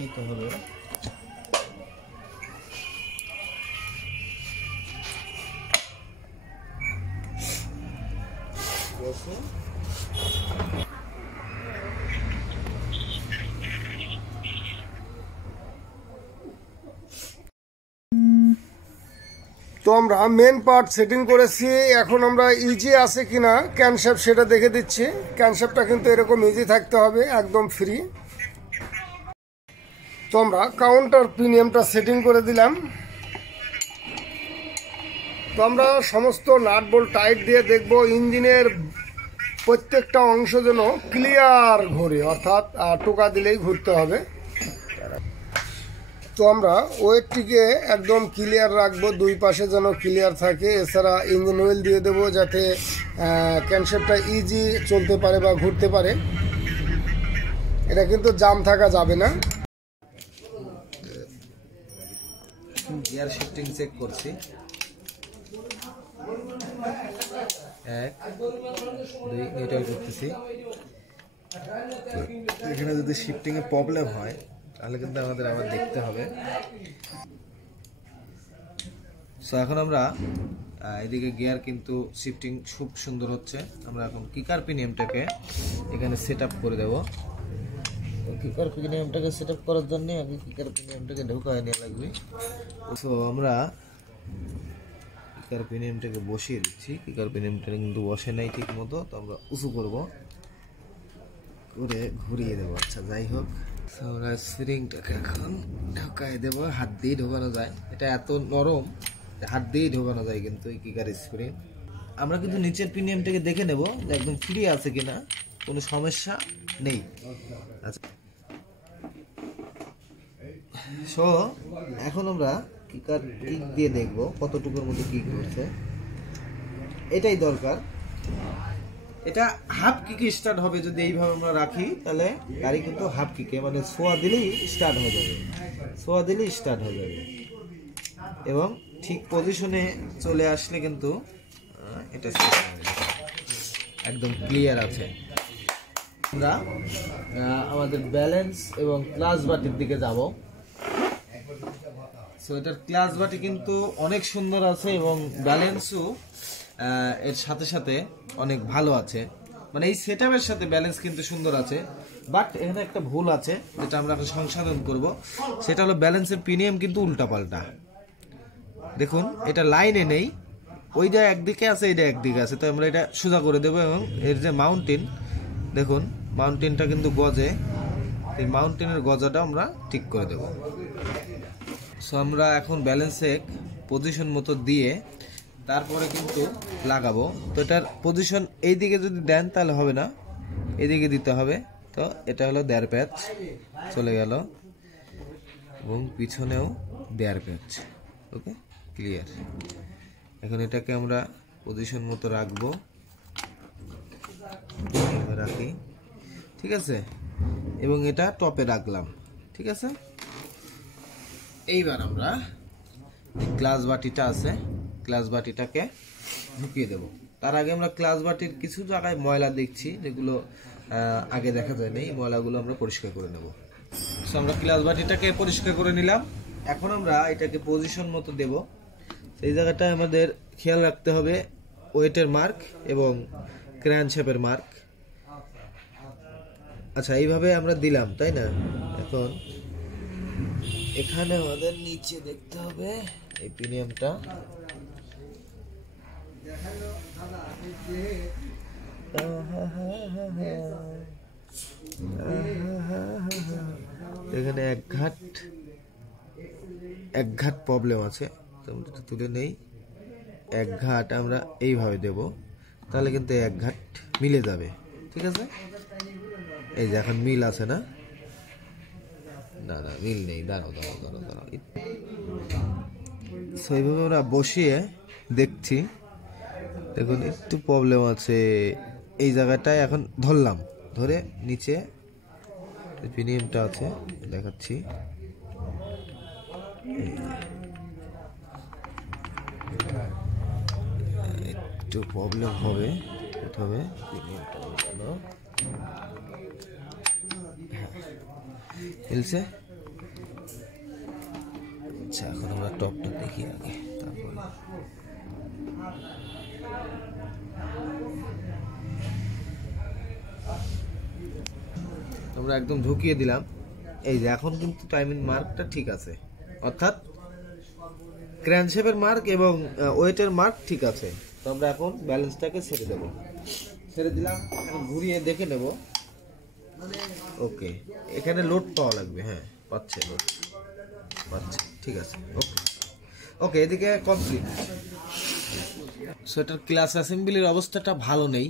নিতে হবে। তো আমরা মেন পার্ট সেটিং করেছি, এখন আমরা ইজি আছে কিনা ক্যানশেপ সেটা দেখে দিচ্ছি। ক্যানশেপটা কিন্তু এরকম ইজি থাকতে হবে, একদম ফ্রি। তো আমরা কাউন্টার প্রিমিয়ামটা সেটিং করে দিলাম। তো আমরা সমস্ত নাট বোল্ট টাইট দিয়ে দেখব ইঞ্জিনের প্রত্যেকটা অংশ যেন ক্লিয়ার ঘুরে, অর্থাৎ টোকা দিলেই ঘুরতে হবে। তো আমরা ওয়েটটিকে একদম ক্লিয়ার রাখবো, দুই পাশে যেন ক্লিয়ার থাকে। এছাড়া ইঞ্জিন অয়েল দিয়ে দেবো যাতে ক্যানশেপটা ইজি চলতে পারে বা ঘুরতে পারে। এটা কিন্তু জাম থাকা যাবে না। গিয়ার শিফটিং চেক করছি, 1 2 নিউট্রাল করতেছি। এখানে যদি শিফটিং এ প্রবলেম হয় তাহলে কিন্তু আমাদের আবার দেখতে হবে। সো এখন আমরা এদিকে গিয়ার কিন্তু শিফটিং খুব সুন্দর হচ্ছে। আমরা এখন কিকার পিনিয়ামটাকে এখানে সেট আপ করে দেব। কিকার পিনিয়ামটাকে সেট আপ করার জন্য আগে কিকার পিনিয়ামটাকে ঢোকায় নেওয়া লাগবে। সো আমরা কিকার পিনিয়ামটাকে বসিয়ে দিচ্ছি। কিকার পিনিয়ামটা কিন্তু বসে নাই ঠিক মতো, তো আমরা উঁচু করবো করে ঘুরিয়ে দেবো। আচ্ছা যাই হোক, আমরা স্প্রিংটাকে এখন ঢোকায় দেবো। হাত দিয়ে ঢোকানো যায়, এটা এত নরম হাত দিয়েই ঢোকানো যায় কিন্তু এই কিকার স্প্রিং। আমরা কিন্তু নিচের পিনিয়ামটাকে দেখে নেব যে একদম ফ্রি আছে কিনা, কোনো সমস্যা নেই। আচ্ছা, সো এখন আমরা কিকার কিক দিয়ে দেখবো কতটুকুর মধ্যে কিক করছে। এটাই দরকার। এটা হাফ কিকে স্টার্ট হবে। যদি এইভাবে আমরা রাখি তাহলে গাড়ি কিন্তু হাফ কিকে, মানে ছোঁয়া দিলেই স্টার্ট হয়ে যাবে, ছোঁয়া দিলেই স্টার্ট হয়ে যাবে। এবং ঠিক পজিশনে চলে আসলে কিন্তু এটা একদম ক্লিয়ার আছে। আমরা আমাদের ব্যালেন্স এবং ক্লাচ বাটির দিকে যাব। সো এটার ক্লাচ বাটি কিন্তু অনেক সুন্দর আছে এবং ব্যালেন্সও এর সাথে সাথে অনেক ভালো আছে। মানে এই সেটআপের সাথে ব্যালেন্স কিন্তু সুন্দর আছে। বাট এখানে একটা ভুল আছে যেটা আমরা সংশোধন করব। সেটা হলো ব্যালেন্সের পিনিয়াম কিন্তু উল্টাপাল্টা। দেখুন এটা লাইনে নেই, ওইটা একদিকে আছে এটা একদিকে আছে। তো আমরা এটা সোজা করে দেবো এবং এর যে মাউন্টেন দেখুন, মাউন্টেনটা কিন্তু গজে, এই মাউন্টেনের গজাটা আমরা ঠিক করে দেব। সো আমরা এখন ব্যালেন্সে পজিশন মতো দিয়ে তারপরে কিন্তু লাগাবো। তো এটার পজিশন এইদিকে যদি দেন তাহলে হবে না, এদিকে দিতে হবে। তো এটা হলো দেয়ার প্যাচ চলে গেল এবং পিছনেও দেয়ার প্যাচ। ওকে, ক্লিয়ার। এখন এটাকে আমরা পজিশন মতো রাখবো, রাখি, ঠিক আছে। এবং এটা টপে রাখলাম, ঠিক আছে। এইবার আমরা ক্লাচ বাটিটা আছে, ক্লাচ বাটিটাকে ঢুকিয়ে দেব। তার আগে আমরা ক্লাচ বাটির কিছু জায়গায় ময়লা দেখছি যেগুলো আগে দেখা যায় না, এই ময়লাগুলো আমরা পরিষ্কার করে নেব। সো আমরা ক্লাচ বাটিটাকে পরিষ্কার করে নিলাম। এখন আমরা এটাকে পজিশন মতো দেব। এই জায়গাটায় আমাদের খেয়াল রাখতে হবে ওয়েটের মার্ক এবং ক্র্যানশ্যাফটের মার্ক। আচ্ছা, এইভাবে আমরা দিলাম, তাই না? এখন এখানে আমাদের নিচে দেখতে হবে এই পিনিয়ামটা। এখানে এক ঘাট প্রবলেম আছে, তুলে নেই। এক ঘাট আমরা এইভাবে দেব, তাহলে কিন্তু এক ঘাট মিলে যাবে, ঠিক আছে। এই যে এখন মিল আছে না? না না, মিল নেই, দাঁড়াও। সেইভাবে আমরা বসিয়ে দেখছি, দেখুন একটু প্রবলেম আছে এই জায়গাটায়। এখন ধরলাম, ধরে নিচে পিনিয়ামটা আছে দেখাচ্ছি। একটু প্রবলেম হবে, প্রথমে পিনিয়ামটা মিলছে। আচ্ছা, এখন আমরা টপটা দেখি আগে, তারপরে আমরা একদম ঢুকিয়ে দিলাম। এই যে এখন কিন্তু টাইমিং মার্কটা ঠিক আছে, অর্থাৎ ক্র্যানশেপের মার্ক এবং ওয়েটের মার্ক ঠিক আছে। তো আমরা এখন ব্যালেন্সটাকে ছেড়ে দেব, ছেড়ে দিলাম। এখন ঘুরিয়ে দেখে নেব। ওকে, এখানে লোড পাওয়া লাগবে। হ্যাঁ, পাচ্ছে লোড, পাচ্ছে, ঠিক আছে। ওকে ওকে, এদিকে কমপ্লিট। সো এটার ক্লাস অ্যাসেম্বলির অবস্থাটা ভালো নেই।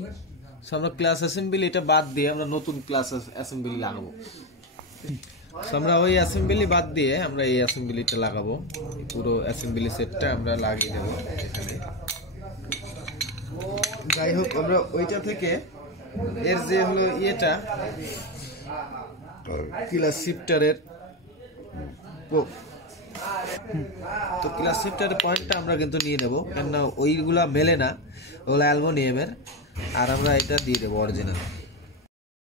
সো আমরা ক্লাস অ্যাসেম্বলি এটা বাদ দিয়ে আমরা নতুন ক্লাস অ্যাসেম্বলি লাগাবো। সো আমরা ওই অ্যাসেম্বলি বাদ দিয়ে আমরা এই অ্যাসেম্বলিটা লাগাবো। পুরো অ্যাসেম্বলি সেটটা আমরা লাগিয়ে দেবো এখানে। যাই হোক, আমরা ওইটা থেকে এর যে হলো ইয়েটা ক্লাস শিফটারের, তো ক্লাস শিফটারের পয়েন্টটা আমরা কিন্তু নিয়ে নেব, কেননা ওইগুলা মেলে না, ওগুলো অ্যালুমিনিয়ামের। আর আমরা এটা দিয়ে দেবো অরিজিনাল।